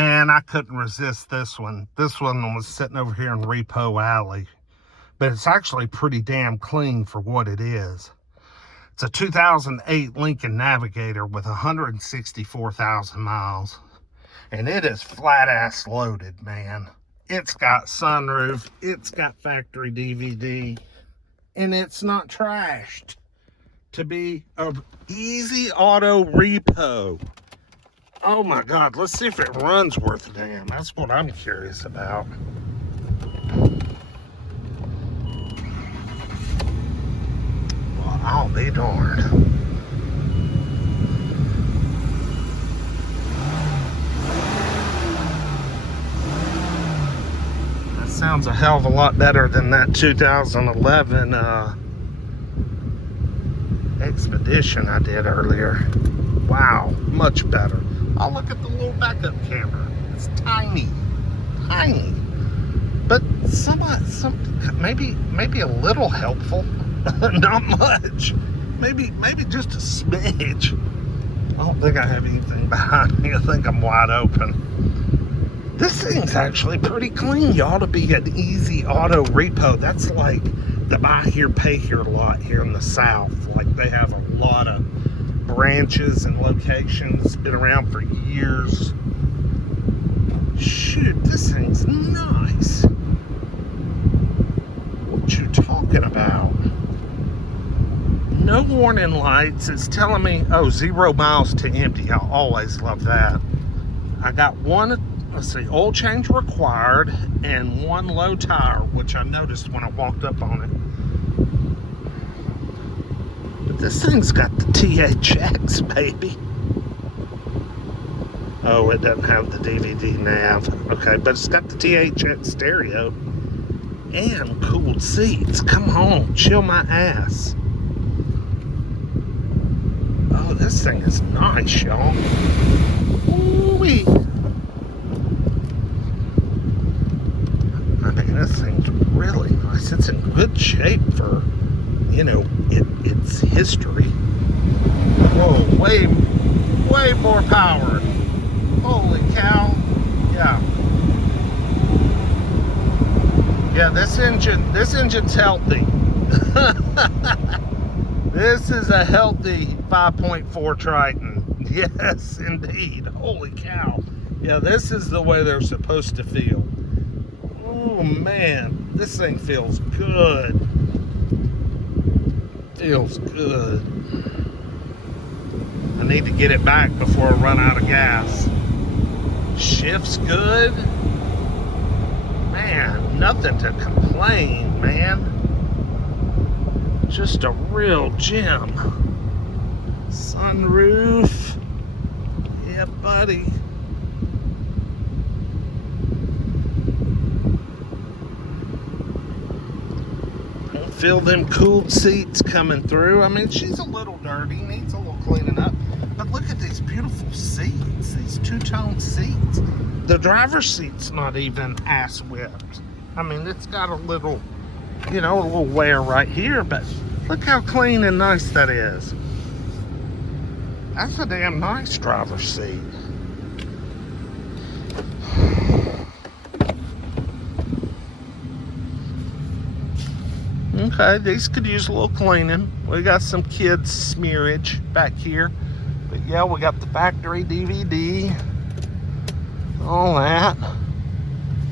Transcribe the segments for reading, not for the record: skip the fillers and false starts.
Man, I couldn't resist this one. This one was sitting over here in Repo Alley. But it's actually pretty damn clean for what it is. It's a 2008 Lincoln Navigator with 164,000 miles. And it is flat-ass loaded, man. It's got sunroof. It's got factory DVD. And it's not trashed. To be an easy auto repo. Oh my God, let's see if it runs worth a damn. That's what I'm curious about. Well, I'll be darned. That sounds a hell of a lot better than that 2011 Expedition I did earlier. Wow, much better. I'll look at the little backup camera. It's tiny, tiny, but somewhat, maybe a little helpful. Not much. Maybe just a smidge. I don't think I have anything behind me. I think I'm wide open. This thing's actually pretty clean. You ought to be an easy auto repo. That's like the buy here, pay here lot here in the South. Like they have a lot of branches and locations. Been around for years. Shoot, this thing's nice. What you talking about? No warning lights. It's telling me, oh, 0 miles to empty. I always love that. I got one, let's see, oil change required and one low tire, which I noticed when I walked up on it. But this thing's got the THX, baby. Oh, it doesn't have the DVD nav. Okay, but it's got the THX stereo and cooled seats. Come on, chill my ass. Oh, this thing is nice, y'all. Ooh-wee. I mean, this thing's really nice. It's in good shape for, you know, its history. Whoa, way more power. Holy cow. Yeah. Yeah, this engine's healthy. This is a healthy 5.4 Triton. Yes, indeed. Holy cow. Yeah, this is the way they're supposed to feel. Oh, man. This thing feels good. Feels good. I need to get it back before I run out of gas. Shifts good. Man, nothing to complain, man. Just a real gem. Sunroof. Yeah, buddy. Feel them cooled seats coming through. I mean, she's a little dirty, needs a little cleaning up. But look at these beautiful seats, these two-tone seats. The driver's seat's not even ass whipped. I mean, it's got a little, you know, a little wear right here, but look how clean and nice that is. That's a damn nice driver's seat. Okay, these could use a little cleaning. We got some kids smearage back here. But yeah, we got the factory DVD. All that.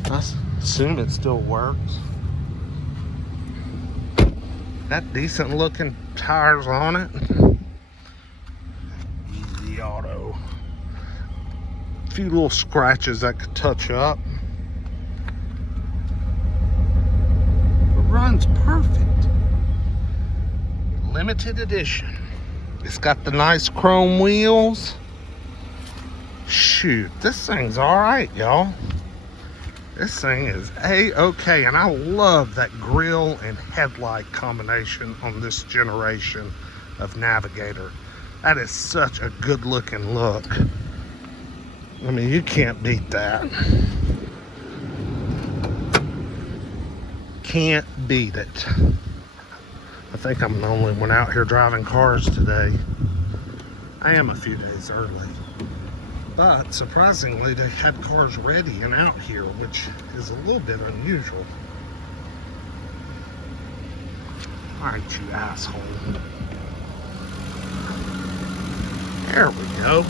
I assume it still works. Got decent looking tires on it. Easy auto. A few little scratches I could touch up. Runs perfect. Limited edition. It's got the nice chrome wheels. Shoot, this thing's alright, y'all. This thing is A-okay, and I love that grille and headlight combination on this generation of Navigator. That is such a good looking look. I mean, you can't beat that. Can't beat it. I think I'm the only one out here driving cars today. I am a few days early. But surprisingly, they had cars ready and out here, which is a little bit unusual. All right, you asshole. There we go.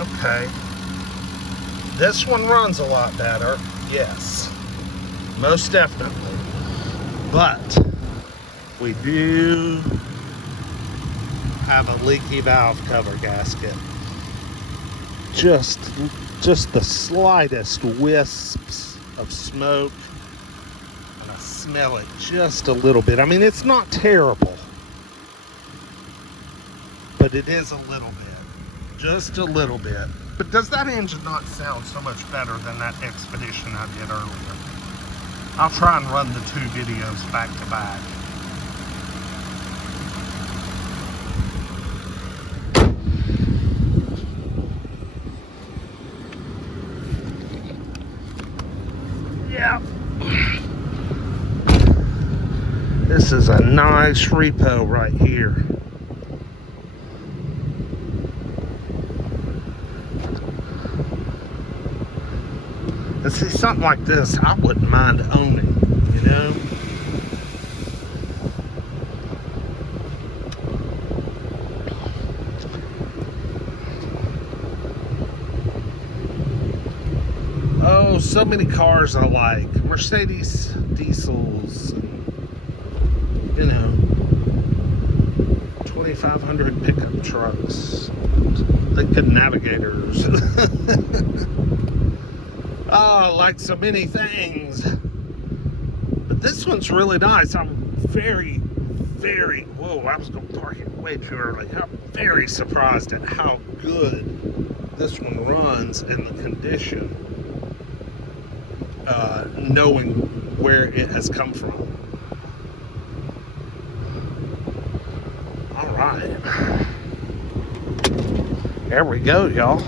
Okay. This one runs a lot better. Yes. Most definitely. But we do have a leaky valve cover gasket. Just the slightest wisps of smoke, and I smell it just a little bit. I mean, it's not terrible, but it is a little bit, just a little bit. But does that engine not sound so much better than that Expedition I did earlier? I'll try and run the 2 videos back to back. Yeah. This is a nice repo right here. And see, something like this, I wouldn't mind owning, you know? Oh, so many cars I like. Mercedes diesels, and, you know, 2500 pickup trucks, Lincoln Navigators. Oh, like so many things. But this one's really nice. I'm very, whoa, I was going to park it way too early. I'm very surprised at how good this one runs and the condition, knowing where it has come from. All right. There we go, y'all.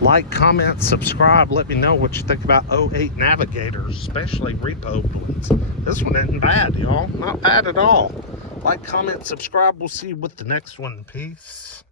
Like, comment, subscribe. Let me know what you think about 08 Navigators, especially repo ones. This one isn't bad, y'all. Not bad at all. Like, comment, subscribe. We'll see you with the next one. Peace.